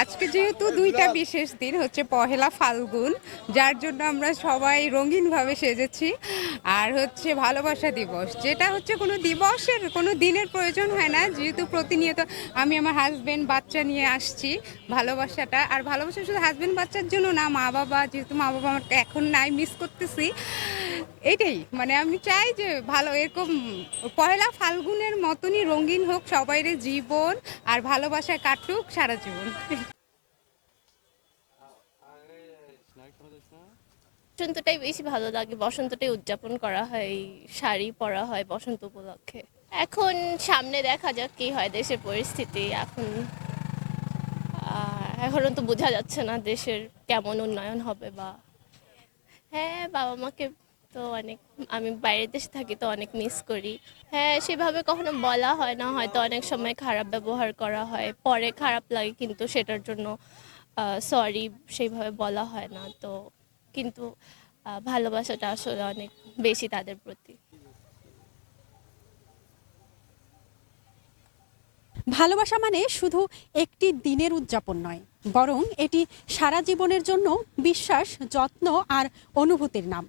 আজকে যেহেতু দুইটা বিশেষ দিন হচ্ছে পহেলা ফাল্গুন, যার জন্য আমরা সবাই রঙিনভাবে সেজেছি। আর হচ্ছে ভালোবাসা দিবস, যেটা হচ্ছে কোনো দিবসের কোনো দিনের প্রয়োজন হয় না, যেহেতু প্রতিনিয়ত আমি আমার হাজবেন্ড বাচ্চা নিয়ে আসছি। ভালোবাসাটা আর ভালোবাসা শুধু হাজবেন্ড বাচ্চার জন্য না, মা বাবা, যেহেতু মা বাবা আমার এখন নাই, মিস করতেছি। এইটাই মানে আমি চাই যে ভালো এরকম পহেলা ফাল্গুনের মতনই রঙিন হোক সবাইয়ের জীবন, আর ভালোবাসায় কাটুক সারা জীবন। বসন্তটাই বেশি ভালো লাগে, বসন্তটাই উদযাপন করা হয়, শাড়ি পরা হয় বসন্ত উপলক্ষে। এখন সামনে দেখা যাক কি হয়, দেশের পরিস্থিতি এখন এখনো তো বোঝা যাচ্ছে না দেশের কেমন উন্নয়ন হবে বা। হ্যাঁ, বাবা মাকে তো অনেক, আমি বাইরের দেশে থাকি তো অনেক মিস করি। হ্যাঁ, সেভাবে কখনো বলা হয় না, হয়তো অনেক সময় খারাপ ব্যবহার করা হয়, পরে খারাপ লাগে কিন্তু সেটার জন্য সরি সেইভাবে বলা হয় না তো। কিন্তু ভালোবাসাটা আসলে অনেক বেশি তাদের প্রতি। ভালোবাসা মানে শুধু একটি দিনের উদযাপন নয়, বরং এটি সারা জীবনের জন্য বিশ্বাস, যত্ন আর অনুভূতির নাম।